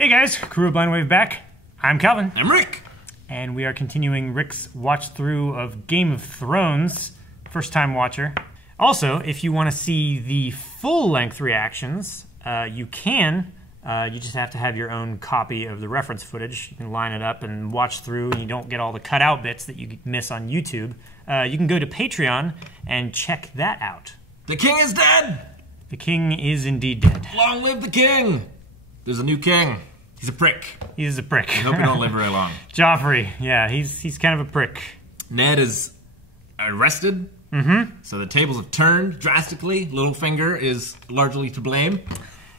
Hey guys, Crew of Blind Wave back. I'm Calvin. I'm Rick. And we are continuing Rick's watch through of Game of Thrones. First time watcher. Also, if you want to see the full length reactions, you can. You just have to have your own copy of the reference footage. You can line it up and watch through, and you don't get all the cut out bits that you miss on YouTube. You can go to Patreon and check that out. The king is dead! The king is indeed dead. Long live the king! There's a new king. He's a prick. He's a prick. I hope he don't live very long. Joffrey, yeah, he's kind of a prick. Ned is arrested. So the tables have turned drastically. Littlefinger is largely to blame.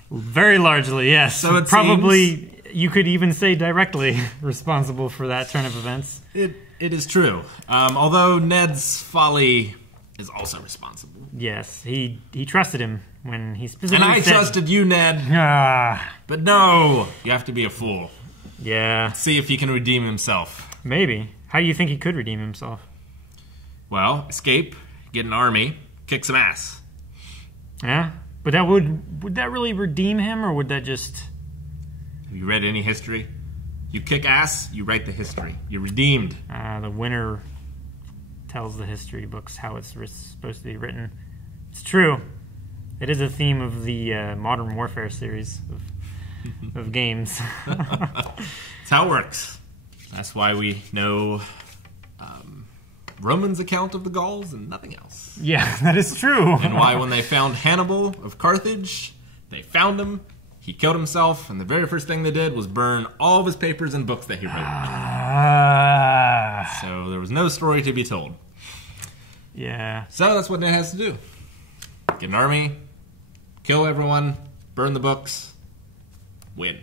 Very largely, yes. So it probably you could even say directly responsible for that turn of events. It is true. Although Ned's folly is also responsible. Yes, he trusted him when he specifically And I trusted you, Ned. But no, you have to be a fool. Yeah. See if he can redeem himself. Maybe. How do you think he could redeem himself? Well, escape, get an army, kick some ass. Yeah? But that would that really redeem him, or would that just... Have you read any history? You kick ass, you write the history. You're redeemed. The winner tells the history books how it's supposed to be written. It's true. It is a theme of the Modern Warfare series of games. That's how it works. That's why we know Roman's account of the Gauls and nothing else. Yeah, that is true. And why when they found Hannibal of Carthage, they found him, he killed himself, and the very first thing they did was burn all of his papers and books that he wrote. So there was no story to be told. Yeah. So that's what Ned has to do. Get an army, kill everyone, burn the books, win.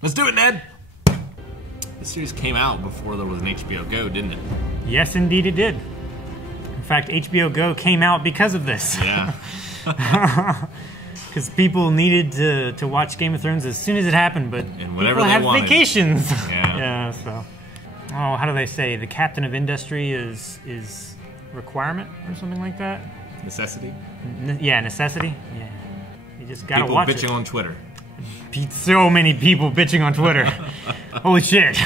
Let's do it, Ned! The series came out before there was an HBO Go, didn't it? Yes, indeed it did. In fact, HBO Go came out because of this. Yeah. Because people needed to watch Game of Thrones as soon as it happened, but and whenever people they have wanted. vacations. Yeah. Yeah, so... Oh, how do they say? The captain of industry is requirement or something like that? Necessity? Yeah, necessity. Yeah. You just gotta watch it. People bitching on Twitter. So many people bitching on Twitter. Holy shit.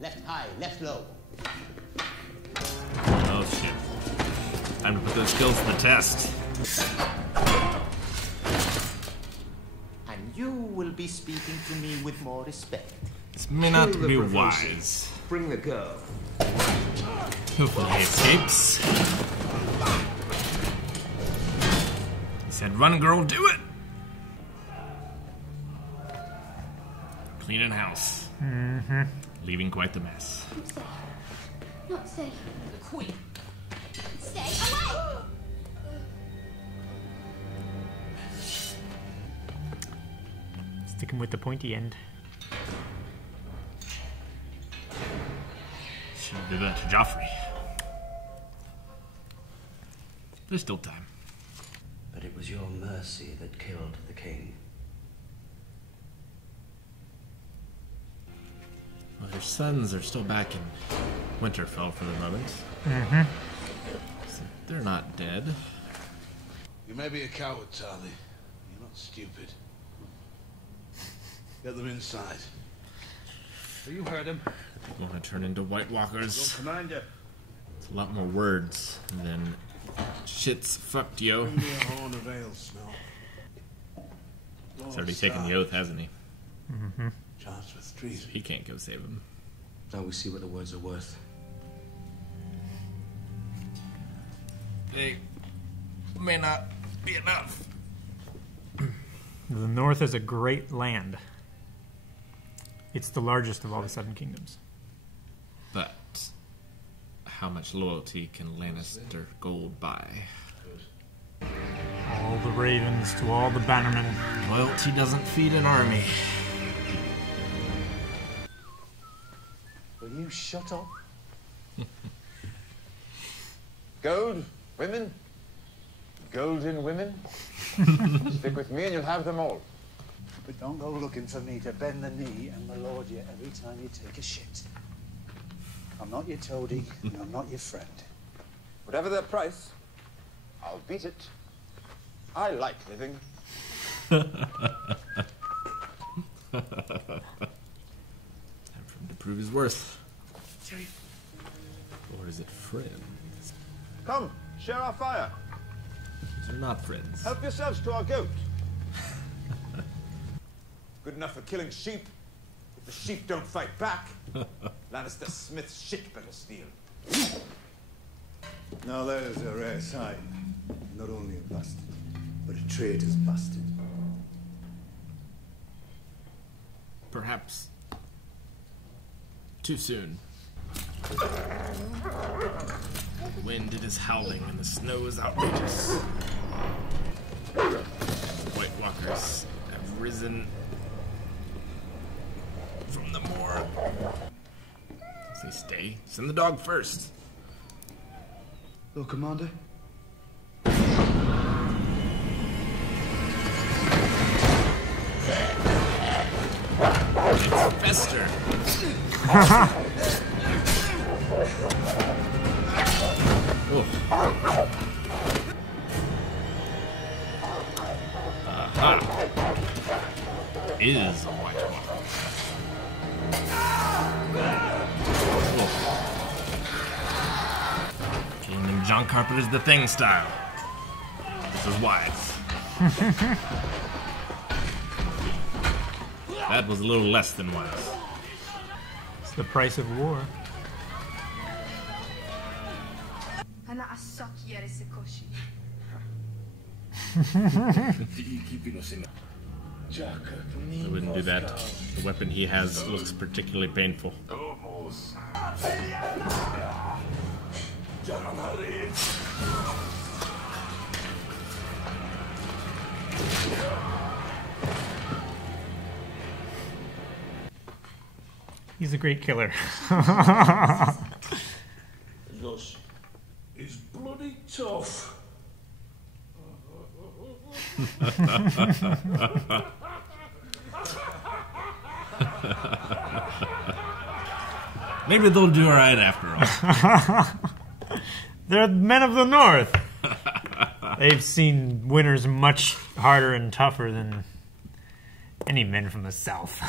Left high, left low. Oh shit. Time to put those skills to the test. And you will be speaking to me with more respect. This may not be wise. Bring the girl. Hopefully he escapes. He said, run girl, do it! Cleaning house. Leaving quite the mess. Not safe. The Queen. Stay away! Sticking with the pointy end. Should do that to Joffrey. There's still time. But it was your mercy that killed the king. Well, their sons are still back in Winterfell for the moment. So they're not dead. You may be a coward, Charlie. You're not stupid. Get them inside. So you heard him. They want to turn into White Walkers. Commander. It's a lot more words than shit's fucked, yo. Bring me a horn of ale, Snow. He's already taken the oath, hasn't he? Charged with treason. He can't go save him. Now we see what the words are worth. They may not be enough. The North is a great land. It's the largest of all the Seven Kingdoms. But how much loyalty can Lannister gold buy? All the ravens to all the bannermen. Loyalty doesn't feed an army. Will you shut up? Gold, women, golden women. Stick with me and you'll have them all. But don't go looking for me to bend the knee and malord you every time you take a shit. I'm not your toady, and I'm not your friend. Whatever their price, I'll beat it. I like living. To prove his worth. Or is it friends? Come, share our fire. These are not friends. Help yourselves to our goat. Good enough for killing sheep. If the sheep don't fight back, Lannister Smith's shit better steal. Now there's a rare sight. Not only a bastard, but a traitor's bastard. Perhaps too soon. The wind it is howling and the snow is outrageous. White Walkers have risen from the moor. Say stay. Send the dog first. Lord Commander? It's Fester. Oh. Aha. Is a White Walker. Oh. Killing them John Carpenter's The Thing style. This is wise. That was a little less than wise. It's the price of war. I wouldn't do that. The weapon he has looks particularly painful. He's a great killer. This is bloody tough. Maybe they'll do alright after all. They're men of the North. They've seen winters much harder and tougher than any men from the South.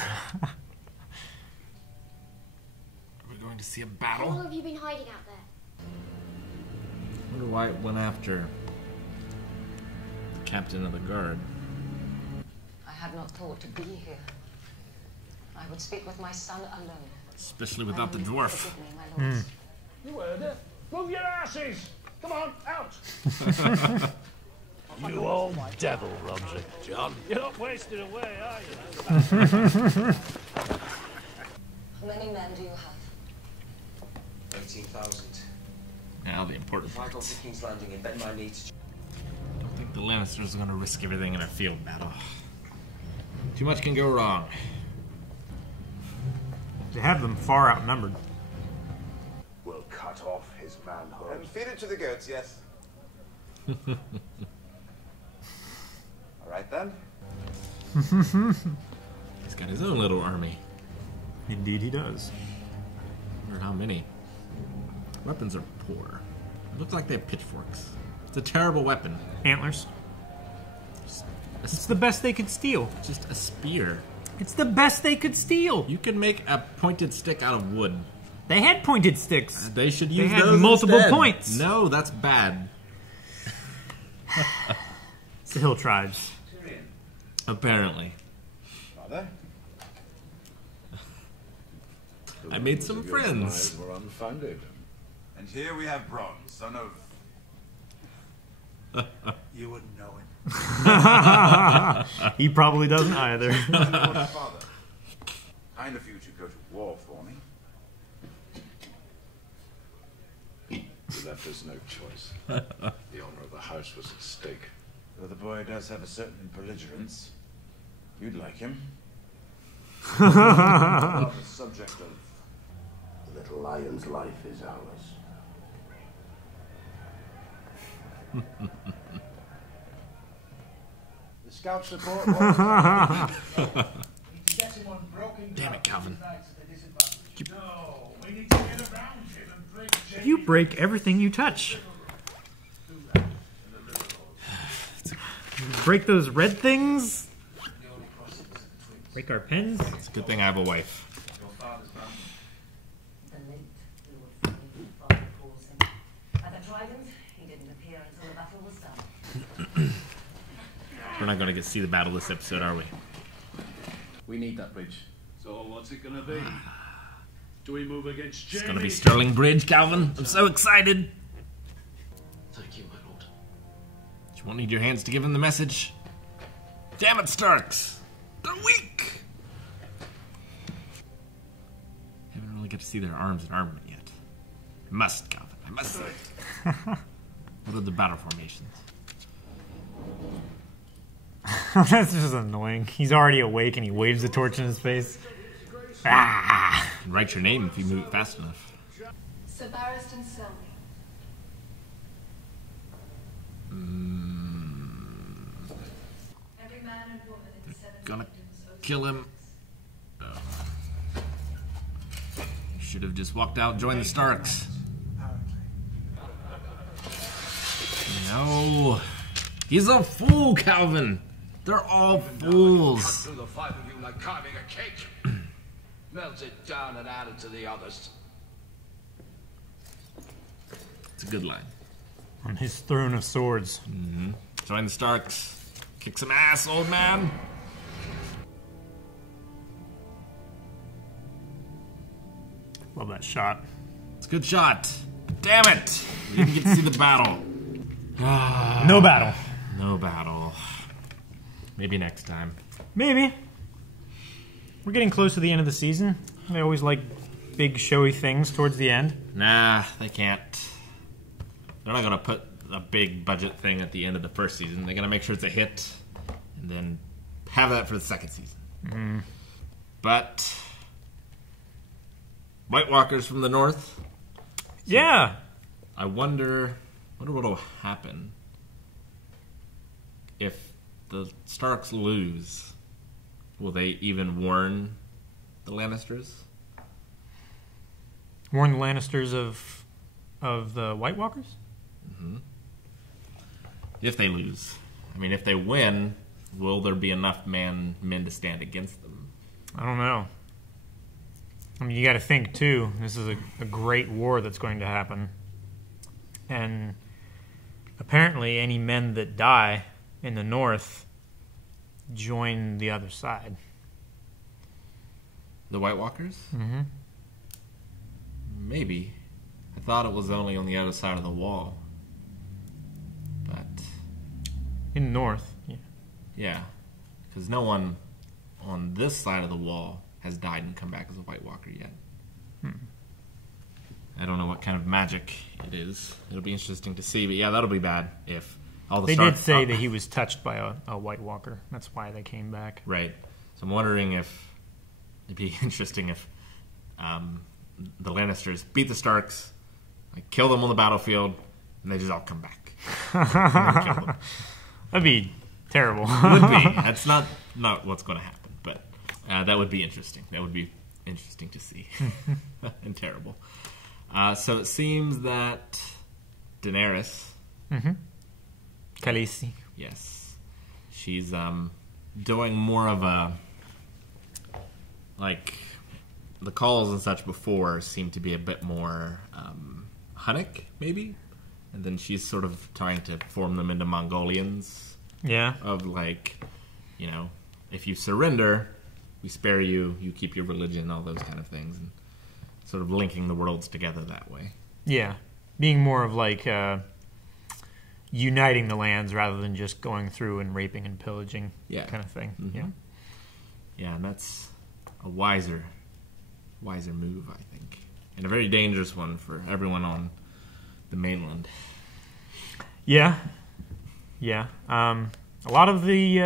We're going to see a How battle. long have you been hiding out there? I wonder why it went after the captain of the guard. I had not thought to be here. I would speak with my son alone. Especially without the dwarf. Forgive me, my lords. You heard it. Move your asses! Come on, out! You old devil, Romsey. John, you're not wasting away, are you? How many men do you have? 18,000. Now the important If I got parts. to King's Landing and bend my knee to... I don't think the Lannisters are going to risk everything in a field battle. Too much can go wrong. They have them far outnumbered. We'll cut off his manhood. And feed it to the goats, yes. All right then. He's got his own little army. Indeed he does. I wonder how many. Weapons are poor. It looks like they have pitchforks. It's a terrible weapon. Antlers. It's It's the best they could steal. just a spear. It's the best they could steal. You can make a pointed stick out of wood. They had pointed sticks. They should use had those multiple instead. points. No, that's bad. It's the hill tribes. Apparently. Father? I made some friends. Were unfounded. And here we have Bronn, son of... You wouldn't know him. He probably doesn't either. Father. Kind of you to go to war for me. You left us no choice. The honor of the house was at stake. Though the boy does have a certain belligerence. You'd like him. Not the subject of... The little lion's life is ours. The scouts report. Damn it, Calvin. You break everything you touch. You break those red things, Break our pens. It's a good thing I have a wife. The late Lord Fane, Father calls him. At the Trident, he didn't appear until the battle was done. We're not going to see the battle this episode, are we? We need that bridge. So what's it gonna be? Do we move against Jamie? It's going to be Sterling Bridge, Calvin. I'm so excited. Thank you, my lord. You won't need your hands to give him the message. Damn it, Starks! They're weak! Haven't really got to see their arms and armament yet. I must, Calvin. I must see it. What are the battle formations? That's just annoying. He's already awake and he waves the torch in his face. Ah! You can write your name if you move it fast enough. Sir Barristan Selmy. Every man and woman in the seven Gonna kingdoms owes kill him. Oh. Should have just walked out and joined the Starks. No. He's a fool, Calvin. They're all fools. Through the five of you like carving a cake. Melt it down and add it to the others. It's a good line. On his throne of swords. Join the Starks. Kick some ass, old man. Love that shot. It's a good shot. Damn it. We didn't get to see the battle. No battle. No battle. Maybe next time. Maybe. We're getting close to the end of the season. They always like big showy things towards the end. Nah, they can't. They're not going to put a big budget thing at the end of the first season. They're going to make sure it's a hit and then have that for the second season. But White Walkers from the north. Yeah. I wonder what will happen if the Starks lose. Will they even warn the Lannisters? Warn the Lannisters of the White Walkers? If they lose. I mean, if they win, will there be enough men to stand against them? I don't know. I mean, you got to think, too, this is a great war that's going to happen. And apparently any men that die in the north join the other side. The White Walkers? Mm-hmm. Maybe. I thought it was only on the other side of the wall. But In the north, yeah. yeah, because no one on this side of the wall has died and come back as a White Walker yet. I don't know what kind of magic it is. It'll be interesting to see, but yeah, that'll be bad if all the They Stark- did say that he was touched by a White Walker. That's why they came back. Right. So I'm wondering if it'd be interesting if the Lannisters beat the Starks, like kill them on the battlefield, and they just all come back. Kill them. That'd be terrible. Would be. That's not what's going to happen, but that would be interesting. That would be interesting to see. And terrible. So it seems that Daenerys, Khaleesi. yes, she's doing more of a, like, the calls and such before seemed to be a bit more Hunnic, maybe? And then she's sort of trying to form them into Mongolians. Yeah. Of, like, you know, if you surrender, we spare you, you keep your religion, all those kind of things. And sort of linking the worlds together that way. Yeah. Being more of like uniting the lands rather than just going through and raping and pillaging kind of thing. Mm-hmm. Yeah. Yeah, and that's a wiser move, I think. And a very dangerous one for everyone on the mainland. Yeah. Yeah. A lot of the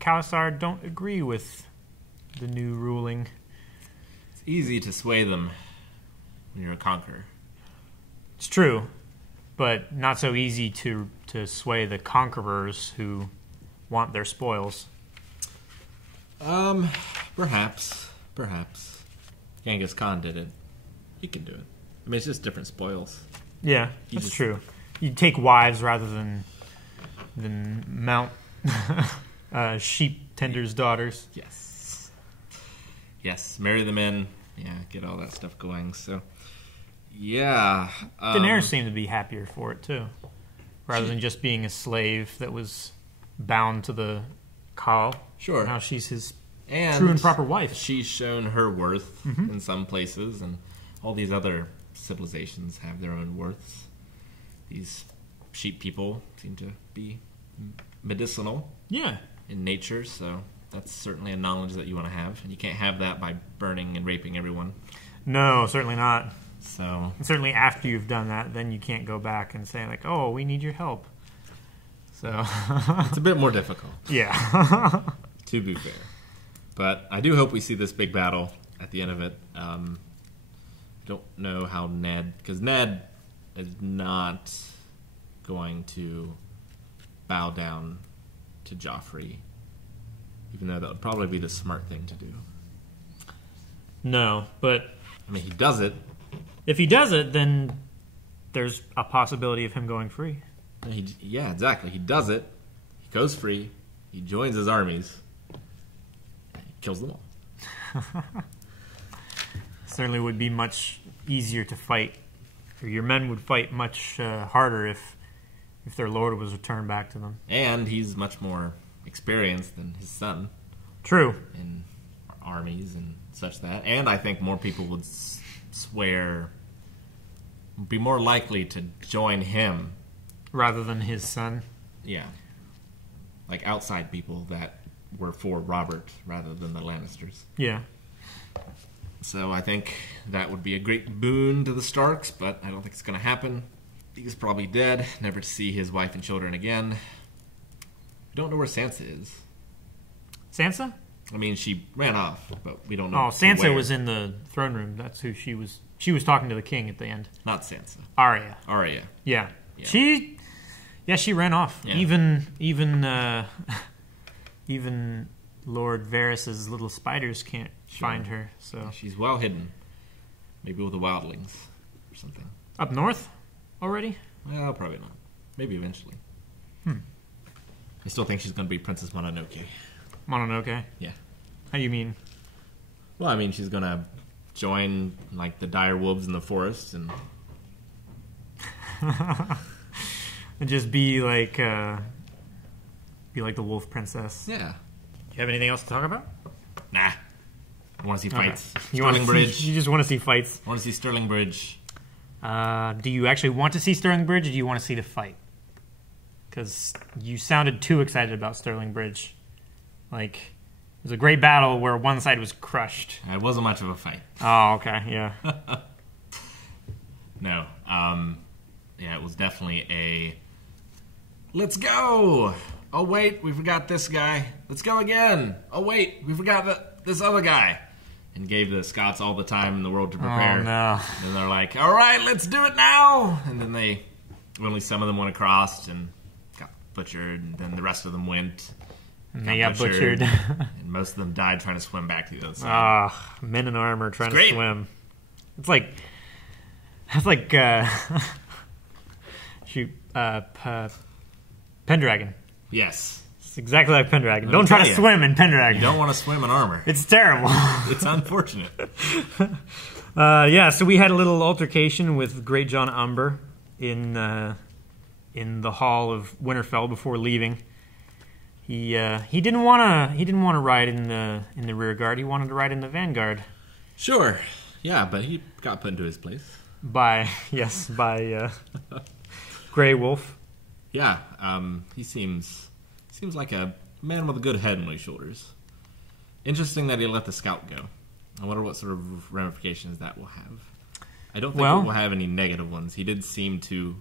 Khalasar don't agree with the new ruling. It's easy to sway them when you're a conqueror. It's true, but not so easy to sway the conquerors who want their spoils. Perhaps. Genghis Khan did it. He can do it. I mean, it's just different spoils. Yeah, that's true. You take wives rather than mount sheep tenders' daughters. Yes. Yes, marry the men. Yeah, get all that stuff going. So, yeah. Daenerys seemed to be happier for it, too. Rather than just being a slave that was bound to the Khal. Sure. Now she's his and true and proper wife. She's shown her worth in some places, and all these other civilizations have their own worths. These sheep people seem to be medicinal in nature, so that's certainly a knowledge that you want to have. And you can't have that by burning and raping everyone. No, certainly not. So and certainly after you've done that, then you can't go back and say, like, oh, we need your help. So it's a bit more difficult. Yeah. To be fair. But I do hope we see this big battle at the end of it. Don't know how Ned... Because Ned is not going to bow down to Joffrey. Even though that would probably be the smart thing to do. No, but... I mean, he does it. If he does it, then there's a possibility of him going free. Yeah, exactly. He does it. He goes free. He joins his armies. He kills them all. Certainly would be much easier to fight. Or your men would fight much harder if their lord was returned back to them. And he's much more experienced than his son. True. In armies and such that. And I think more people would be more likely to join him. Rather than his son? Yeah. Like outside people that were for Robert rather than the Lannisters. Yeah. So I think that would be a great boon to the Starks, but I don't think it's going to happen. He's probably dead, never to see his wife and children again. We don't know where Sansa is. Sansa? I mean, she ran off, but we don't know. Oh, Sansa was in the throne room. That's who she was. She was talking to the king at the end. Not Sansa. Arya. Yeah. She ran off. Yeah. Even Lord Varys's little spiders can't find her. So yeah, she's well hidden. Maybe with the wildlings or something. Up north already? Well, probably not. Maybe eventually. I still think she's going to be Princess Mononoke. Mononoke? Yeah. How do you mean? Well, I mean, she's going to join like the dire wolves in the forest and and just be like the wolf princess. Yeah. Do you have anything else to talk about? Nah. I want to see fights. Okay. Sterling Bridge. You just want to see fights? I want to see Sterling Bridge. Do you actually want to see Sterling Bridge, or do you want to see the fight? Because you sounded too excited about Sterling Bridge. Like, it was a great battle where one side was crushed. It wasn't much of a fight. Oh, okay, yeah. No. Yeah, it was definitely a... Let's go! Oh, wait, we forgot this guy. Let's go again. Oh, wait, we forgot this other guy. And gave the Scots all the time in the world to prepare. Oh, no. And they're like, all right, let's do it now! And then only some of them went across and got butchered, and then the rest of them went... And they got butchered. And most of them died trying to swim back to the other side. Men in armor trying to swim. It's like Pendragon. Yes. It's exactly like Pendragon. Don't try to swim in Pendragon. You don't want to swim in armor. It's terrible. It's unfortunate. So we had a little altercation with Great John Umber in the Hall of Winterfell before leaving. He didn't want to ride in the rear guard. He wanted to ride in the vanguard. Sure. Yeah, but he got put into his place by Grey Wolf. Yeah, he seems like a man with a good head on his shoulders. Interesting that he let the scout go. I wonder what sort of ramifications that will have. I don't think it will have any negative ones. He did seem to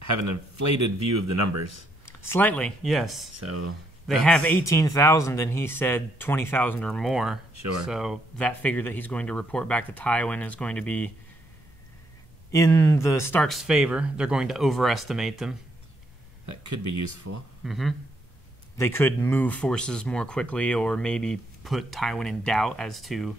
have an inflated view of the numbers. Slightly, yes. So they have 18,000, and he said 20,000 or more. Sure. So that figure that he's going to report back to Tywin is going to be in the Starks' favor. They're going to overestimate them. That could be useful. Mm-hmm. They could move forces more quickly, or maybe put Tywin in doubt as to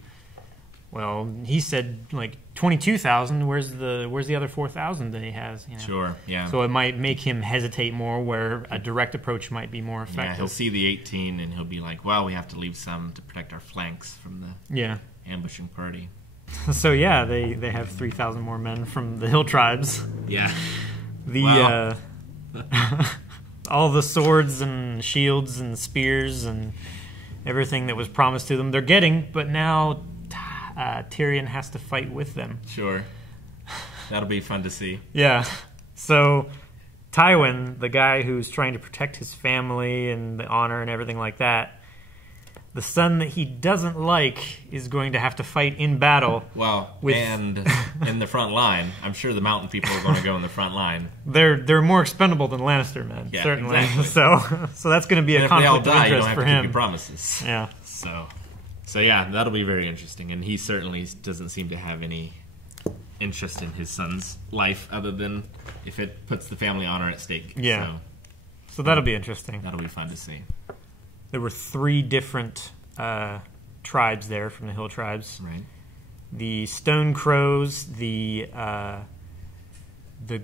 well, he said like 22,000. Where's the other 4,000 that he has? You know? Sure, yeah. So it might make him hesitate more, where a direct approach might be more effective. Yeah, he'll see the 18 and he'll be like, well, we have to leave some to protect our flanks from the ambushing party. So yeah, they have 3,000 more men from the hill tribes. Yeah. All the swords and shields and spears and everything that was promised to them, they're getting, but now Tyrion has to fight with them. Sure. That'll be fun to see. Yeah. So Tywin, the guy who's trying to protect his family and the honor and everything like that, the son that he doesn't like is going to have to fight in battle. Well, and in the front line. I'm sure the mountain people are going to go in the front line. They're more expendable than Lannister men, yeah, certainly. Exactly. So that's going to be a conflict of interest for him. You don't have to keep your promises. Yeah. So yeah, that'll be very interesting. And he certainly doesn't seem to have any interest in his son's life other than if it puts the family honor at stake. Yeah. So that'll be interesting. That'll be fun to see. There were 3 different tribes there from the hill tribes. Right. The Stone Crows, the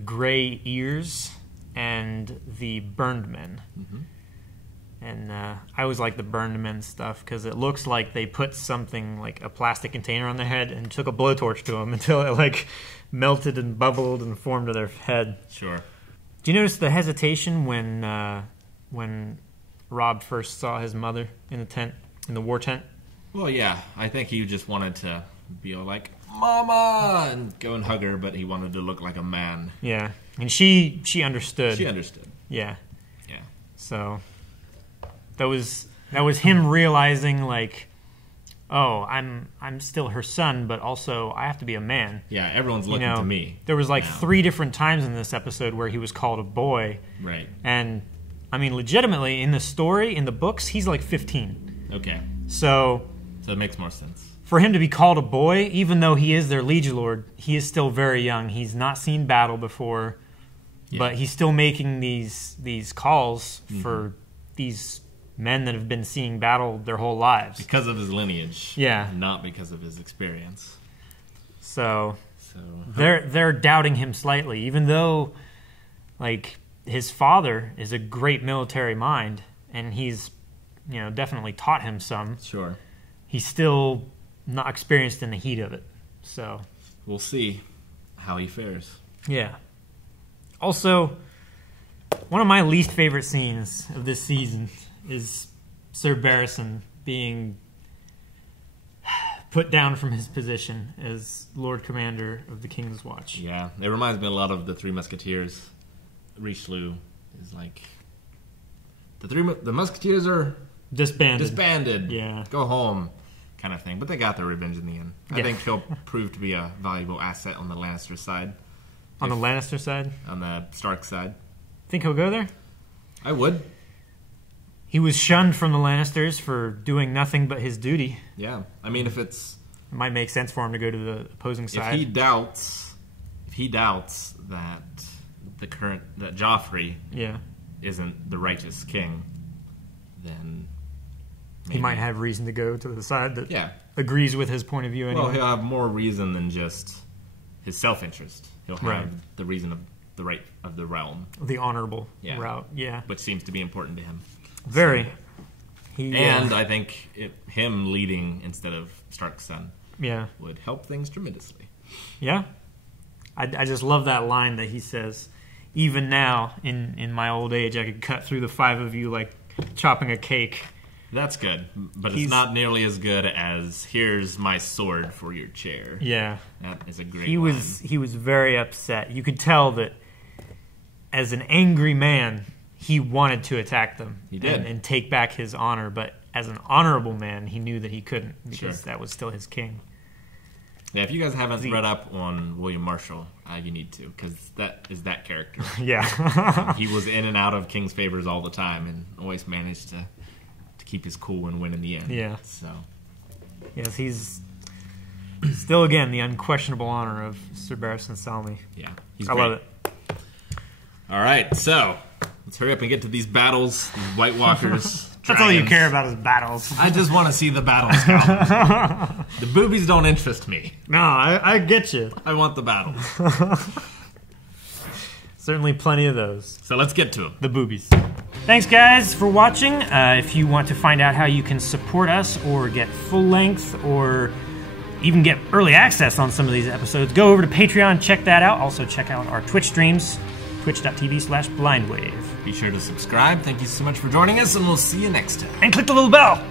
Gray Ears, and the Burned Men. Mm-hmm. And I always like the Burned Men stuff because it looks like they put something like a plastic container on their head and took a blowtorch to them until it like melted and bubbled and formed to their head. Sure. Do you notice the hesitation when Robb first saw his mother in the tent, in the war tent? Well, yeah. I think he just wanted to be all like, Mama! And go and hug her, but he wanted to look like a man. Yeah. And she understood. She understood. Yeah. Yeah. So that was him realizing like, oh, I'm still her son, but also I have to be a man. Yeah, everyone's looking to me. There was like now. 3 different times in this episode where he was called a boy. Right. And I mean, legitimately, in the story, in the books, he's like 15. Okay. So it makes more sense. For him to be called a boy, even though he is their liege lord, he is still very young. He's not seen battle before, but he's still making these calls for these men that have been seeing battle their whole lives. Because of his lineage. Yeah. Not because of his experience. So they're doubting him slightly, even though like his father is a great military mind and he's definitely taught him some. Sure. He's still not experienced in the heat of it. So we'll see how he fares. Yeah. Also, one of my least favorite scenes of this season is Sir Barristan being put down from his position as Lord Commander of the King's Watch. Yeah, it reminds me a lot of the Three Musketeers. Richelieu is like, the Musketeers are disbanded. Yeah. Go home, kind of thing. But they got their revenge in the end. I think he'll prove to be a valuable asset on the Lannister side. On the Lannister side? On the Stark side. Think he'll go there? I would. He was shunned from the Lannisters for doing nothing but his duty. Yeah. I mean, if it's... It might make sense for him to go to the opposing side. If he doubts that that Joffrey isn't the righteous king, then maybe he might have reason to go to the side that agrees with his point of view anyway. Well, he'll have more reason than just his self-interest. He'll have the reason of the right of the realm. The honorable route, which seems to be important to him. Very. And I think him leading instead of Stark's son would help things tremendously. Yeah. I just love that line that he says, even now, in my old age, I could cut through the 5 of you like chopping a cake. That's good, but it's not nearly as good as, here's my sword for your chair. Yeah. That is a great line. He was very upset. You could tell that as an angry man, he wanted to attack them. He did. And take back his honor, but as an honorable man, he knew that he couldn't because that was still his king. Yeah, if you guys haven't read up on William Marshall, you need to, because that is that character. Yeah. He was in and out of King's favors all the time and always managed to keep his cool and win in the end. Yeah. So. Yes, he's still, again, the unquestionable honor of Sir Barristan Selmy. Yeah. I love it. All right, so let's hurry up and get to these battles, these White Walkers That's all you dragons. care about is battles. I just want to see the battles go. The boobies don't interest me. No, I get you. I want the battles. Certainly plenty of those. So let's get to them. The boobies. Thanks, guys, for watching. If you want to find out how you can support us or get full length or even get early access on some of these episodes, go over to Patreon, check that out. Also, check out our Twitch streams, twitch.tv/blindwave. Be sure to subscribe. Thank you so much for joining us, and we'll see you next time. And click the little bell.